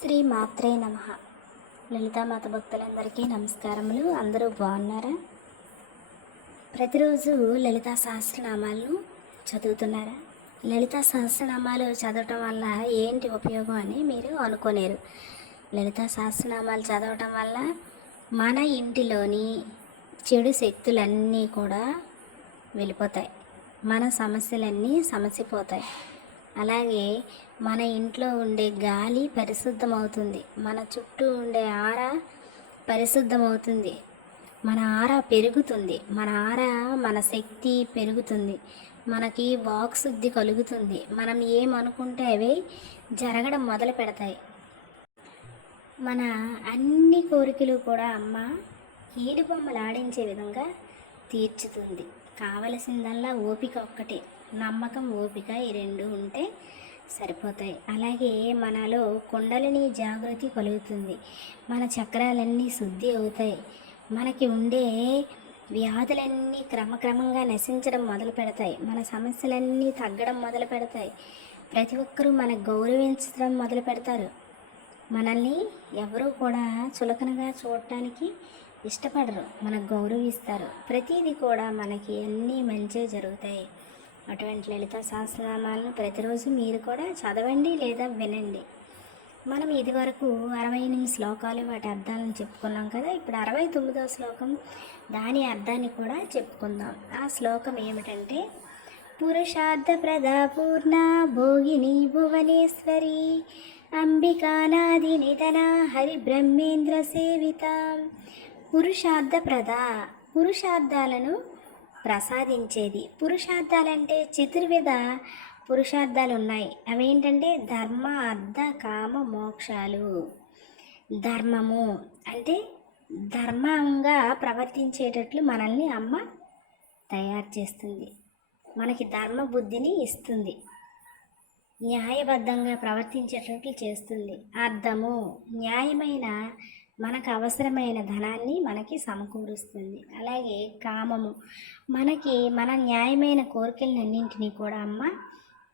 శ్రీ మాత్రే నమ. లలితామాత భక్తులందరికీ నమస్కారములు. అందరూ బాగున్నారా? ప్రతిరోజు లలితా సహస్రనామాలను చదువుతున్నారా? లలితా సహస్రనామాలు చదవటం వల్ల ఏంటి ఉపయోగం అని మీరు అనుకోలేరు. లలితా సహస్రనామాలు చదవటం వల్ల మన ఇంటిలోని చెడు శక్తులన్నీ కూడా వెళ్ళిపోతాయి. మన సమస్యలన్నీ సమసిపోతాయి. అలాగే మన ఇంట్లో ఉండే గాలి పరిశుద్ధమవుతుంది. మన చుట్టూ ఉండే ఆర పరిశుద్ధమవుతుంది. మన ఆర పెరుగుతుంది. మన ఆర మన శక్తి పెరుగుతుంది. మనకి వాక్ శుద్ధి కలుగుతుంది. మనం ఏమనుకుంటే అవి జరగడం మొదలు పెడతాయి. మన అన్ని కోరికలు కూడా అమ్మ ఏడు బొమ్మలు ఆడించే విధంగా తీర్చుతుంది. కావలసిందల్లా ఓపిక ఒక్కటే. నమ్మకం ఓపిక ఈ రెండు ఉంటే సరిపోతాయి. అలాగే మనలో కుండలిని జాగృతి కలుగుతుంది. మన చక్రాలన్నీ శుద్ధి అవుతాయి. మనకి ఉండే వ్యాధులన్నీ క్రమక్రమంగా నశించడం మొదలు పెడతాయి. మన సమస్యలన్నీ తగ్గడం మొదలు పెడతాయి. ప్రతి ఒక్కరూ మనకు గౌరవించడం మొదలు పెడతారు. మనల్ని ఎవరూ కూడా చులకనగా చూడటానికి ఇష్టపడరు. మనకు గౌరవిస్తారు. ప్రతిదీ కూడా మనకి అన్నీ మంచి జరుగుతాయి. అటువంటి లలిత సహస్రనామాలను ప్రతిరోజు మీరు కూడా చదవండి లేదా వినండి. మనం ఇదివరకు అరవై ఎనిమిది శ్లోకాలు వాటి అర్థాలను చెప్పుకున్నాం కదా ఇప్పుడు అరవై తొమ్మిదవ శ్లోకం దాని అర్థాన్ని కూడా చెప్పుకుందాం. ఆ శ్లోకం ఏమిటంటే పురుషార్థ ప్రదాపూర్ణ భోగిని భువనేశ్వరి అంబికానాది నిధన హరి బ్రహ్మేంద్ర సేవిత. పురుషార్థ ప్రదా పురుషార్థాలను ప్రసాదించేది. పురుషార్థాలంటే చతుర్విధ పురుషార్థాలు ఉన్నాయి అవేంటంటే ధర్మ అర్థ కామ మోక్షాలు. ధర్మము అంటే ధర్మంగా ప్రవర్తించేటట్లు మనల్ని అమ్మ తయారు చేస్తుంది. మనకి ధర్మ బుద్ధిని ఇస్తుంది. న్యాయబద్ధంగా ప్రవర్తించేటట్లు చేస్తుంది. అర్థము న్యాయమైన మనకు అవసరమైన ధనాన్ని మనకి సమకూరుస్తుంది. అలాగే కామము. మనకి మన న్యాయమైన కోరికలన్నింటినీ కూడా అమ్మ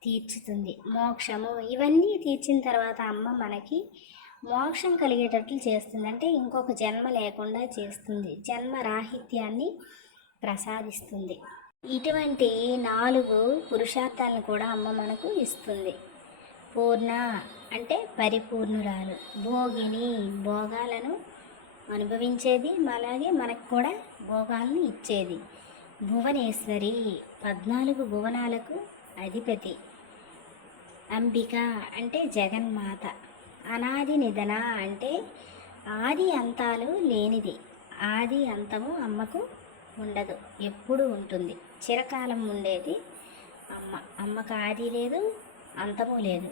తీర్చుతుంది. మోక్షము. ఇవన్నీ తీర్చిన తర్వాత అమ్మ మనకి మోక్షం కలిగేటట్లు చేస్తుంది. అంటే ఇంకొక జన్మ లేకుండా చేస్తుంది. జన్మ రాహిత్యాన్ని ప్రసాదిస్తుంది. ఇటువంటి నాలుగు పురుషార్థాలను కూడా అమ్మ మనకు ఇస్తుంది. పూర్ణ అంటే పరిపూర్ణురాలు. భోగిని భోగాలను అనుభవించేది అలాగే మనకు కూడా భోగాలను ఇచ్చేది. భువనేశ్వరి పద్నాలుగు భువనాలకు అధిపతి. అంబిక అంటే జగన్మాత. అనాది నిధన అంటే ఆది అంతాలు లేనిది. ఆది అంతము అమ్మకు ఉండదు. ఎప్పుడు ఉంటుంది. చిరకాలం ఉండేది అమ్మ. అమ్మకు ఆది లేదు అంతము లేదు.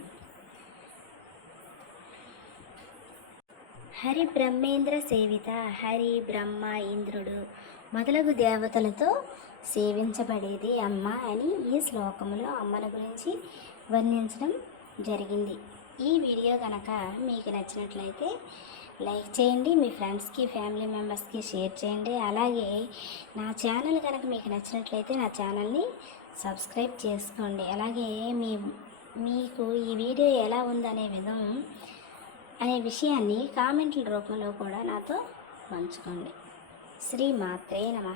హరి బ్రహ్మేంద్ర సేవిత హరి బ్రహ్మ ఇంద్రుడు మొదలగు దేవతలతో సేవించబడేది అమ్మ అని ఈ శ్లోకంలో అమ్మల గురించి వర్ణించడం జరిగింది. ఈ వీడియో కనుక మీకు నచ్చినట్లయితే లైక్ చేయండి మీ ఫ్రెండ్స్కి ఫ్యామిలీ మెంబర్స్కి షేర్ చేయండి. అలాగే నా ఛానల్ కనుక మీకు నచ్చినట్లయితే నా ఛానల్ని సబ్స్క్రైబ్ చేసుకోండి. అలాగే మీ మీకు ఈ వీడియో ఎలా ఉందనే విధం అనే విషయాన్ని కామెంట్ల రూపంలో కూడా నాతో పంచుకోండి. శ్రీ మాత్రే నమ.